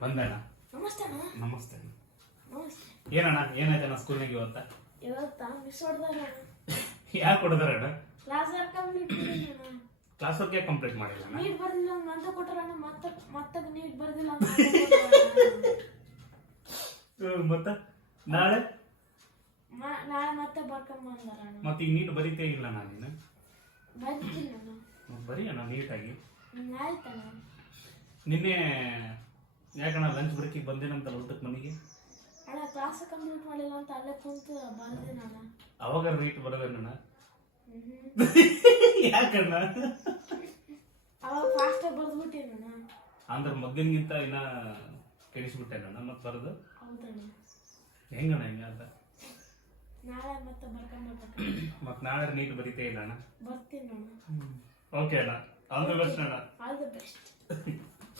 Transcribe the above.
ಬಂದಣ್ಣ. ನಮಸ್ತೆ ಅಣ್ಣ. ನಮಸ್ತೆ. ನಮಸ್ತೆ. ಏನಣ್ಣ ಏನಾಯ್ತಣ್ಣ ಸ್ಕೂಲ್ನಾಗ ಇವತ್ತ ಮಿಸ್ ಹೊಡೆದಾರ. ಯಾಕೆ ಹೊಡೆದಾರಣ್ಣ? ಕ್ಲಾಸ್ ವರ್ಕ್ ಕಂಪ್ಲೀಟ್ ಮಾಡಿಲ್ಲ. ಕ್ಲಾಸ್ ವರ್ಕ್ ಕಂಪ್ಲೀಟ್ ಮಾಡಿಲ್ಲ. ನೀಟ್ ಬರ್ದಿಲ್ಲ ಅಂತ ಕೊಟ್ಟರಣ್ಣ. ಮತ್ತೆ ನೀಟ್ ಬರ್ದಿಲ್ಲ ಅಂತ ಮತ್ತೆ ನಾಳೆ ನಾಳೆ ಮತ್ತೆ ಬರ್ಕೊಂಡ್ ಬಂದಾರಣ್ಣ. ಮತ್ತೆ ಈಗ ನೀಟ್ ಬರೀತೇ ಇಲ್ಲ ನಾನು. ಬರ್ತೀನಿ ಅಣ್ಣ. ಬರೀ ಅಣ್ಣ ನೀಟಾಗಿ. ಆಯ್ತಣ್ಣ. ನಿನ್ನೆ ಯಾಕಣ್ಣ ಲಂಚ್ ಬ್ರೇಕಿಗೆ ಬಂದೇನಂತಲ್ಲ ಊಟಕ್ಕೆ ಮನೆಗೆ? ಅಣ್ಣ ಕ್ಲಾಸ್ ಕಂಪ್ಲೀಟ್ ಮಾಡಿಲ್ಲ ಅಂತ ಅಲ್ಲೇ ಕುಂತು ಬರ್ದೇನ ಅಣ್ಣ. ಅವಾಗ ನೀಟ್ ಬರೋದಣ್ಣ. ಯಾಕಣ್ಣ? ಅವಾಗ ಫಾಸ್ಟ್ ಆಗಿ ಬರ್ದ್ಬಿಟ್ಟೇನಣ್ಣ. ಅಂದ್ರೆ ಮೊದಲಿನಗಿಂತ ಇನ್ನ ಕೆಡಿಸ್ಬಿಟ್ಟೆನಣ್ಣ ಮತ್ತೆ ಬರೋದು. ಹೌದಣ್ಣ. ಹೆಂಗಣ್ಣ ಹಿಂಗ ಅಂತ? ನಾಳೆ ಮತ್ತೆ ಬರ್ಕೊಂಡ್ಬರ್ಬೇಕು. ಮತ್ತೆ ನಾಳೆ ನೀಟ್ ಬರೀತೇ ಇಲ್ಲ ಅಣ್ಣ. ಬರ್ತೀನಿ ಅಣ್ಣ. ಓಕೆ ಅಣ್ಣ, ಆಲ್ ದಿ ಬೆಸ್ಟ್ ಅಣ್ಣ. All the best.